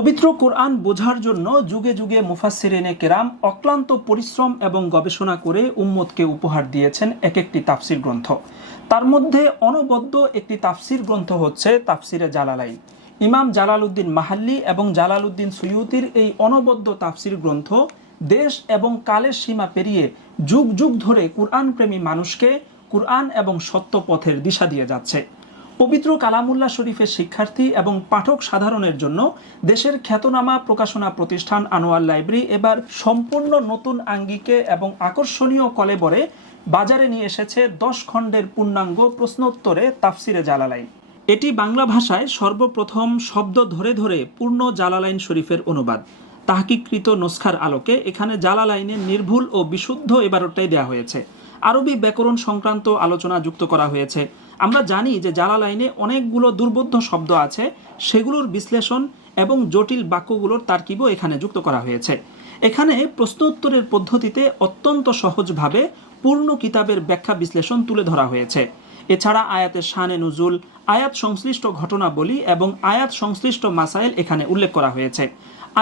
পবিত্র কোরআন বোঝার জন্য যুগে যুগে মুফাসসিরিনে কেরাম অক্লান্ত পরিশ্রম এবং গবেষণা করে উম্মতকে উপহার দিয়েছেন এক একটি তাফসির গ্রন্থ। তার মধ্যে অনবদ্য একটি তাফসির গ্রন্থ হচ্ছে তাফসিরে জালালাইন। ইমাম জালালউদ্দিন মাহাল্লি এবং জালালউদ্দিন সুয়ুতির এই অনবদ্য তাফসির গ্রন্থ দেশ এবং কালের সীমা পেরিয়ে যুগ যুগ ধরে কোরআন প্রেমী মানুষকে কোরআন এবং সত্য পথের দিশা দিয়ে যাচ্ছে। পবিত্র কালামুল্লাহ শরীফের শিক্ষার্থী এবং পাঠক সাধারণের জন্য দেশের খ্যাতনামা প্রকাশনা প্রতিষ্ঠান আনোয়ার লাইব্রেরি এবার সম্পূর্ণ নতুন আঙ্গিকে এবং আকর্ষণীয় কলেবরে বাজারে নিয়ে এসেছে 10 খণ্ডের পূর্ণাঙ্গ প্রশ্নোত্তরে তাফসিরে জালালাইন। এটি বাংলা ভাষায় সর্বপ্রথম শব্দ ধরে ধরে পূর্ণ জালালাইন শরীফের অনুবাদ। তাহকিককৃত নুসখার আলোকে এখানে জালালাইনের নির্ভুল ও বিশুদ্ধ এবারটাই দেওয়া হয়েছে। আরবি ব্যাকরণ সংক্রান্ত আলোচনা যুক্ত করা হয়েছে। আমরা জানি যে জালালাইনে অনেকগুলো দুর্বোধ্য শব্দ আছে, সেগুলোর বিশ্লেষণ এবং জটিল বাক্যগুলোর তারকিবও এখানে যুক্ত করা হয়েছে। এখানে প্রশ্নোত্তরের পদ্ধতিতে অত্যন্ত সহজভাবে পূর্ণ কিতাবের ব্যাখ্যা বিশ্লেষণ তুলে ধরা হয়েছে। এছাড়া আয়াতের শানে নুজুল, আয়াত সংশ্লিষ্ট ঘটনাবলী এবং আয়াত সংশ্লিষ্ট মাসাইল এখানে উল্লেখ করা হয়েছে।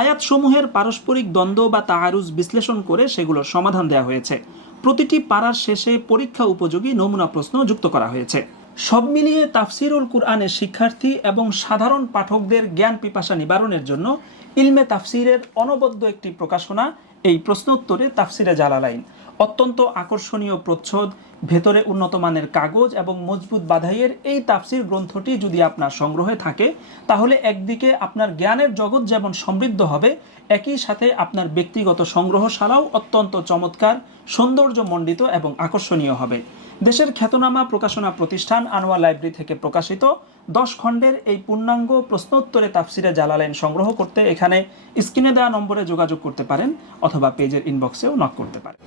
আয়াতসমূহের পারস্পরিক দ্বন্দ্ব বা তাআরুজ বিশ্লেষণ করে সেগুলোর সমাধান দেওয়া হয়েছে। প্রতিটি পারার শেষে পরীক্ষা উপযোগী নমুনা প্রশ্ন যুক্ত করা হয়েছে। সব মিলিয়ে তাফসিরুল কুরআনের শিক্ষার্থী এবং সাধারণ পাঠকদের জ্ঞান পিপাসা নিবারণের জন্য ইলমে তাফসিরের অনবদ্য একটি প্রকাশনা এই প্রশ্নোত্তরে তাফসিরে জালালাইন। অত্যন্ত আকর্ষণীয় প্রচ্ছদ, ভেতরে উন্নত মানের কাগজ এবং মজবুত বাধাইয়ের এই তাফসির গ্রন্থটি যদি আপনার সংগ্রহে থাকে, তাহলে একদিকে আপনার জ্ঞানের জগৎ যেমন সমৃদ্ধ হবে, একই সাথে আপনার ব্যক্তিগত সংগ্রহশালাও অত্যন্ত চমৎকার, সৌন্দর্যমণ্ডিত এবং আকর্ষণীয় হবে। দেশের খ্যাতনামা প্রকাশনা প্রতিষ্ঠান আনোয়ার লাইব্রেরি থেকে প্রকাশিত 10 খণ্ডের এই পূর্ণাঙ্গ প্রশ্নোত্তরে তাফসিরে জালালাইন সংগ্রহ করতে এখানে স্ক্রিনে দেওয়া নম্বরে যোগাযোগ করতে পারেন অথবা পেজের ইনবক্সেও নক করতে পারেন।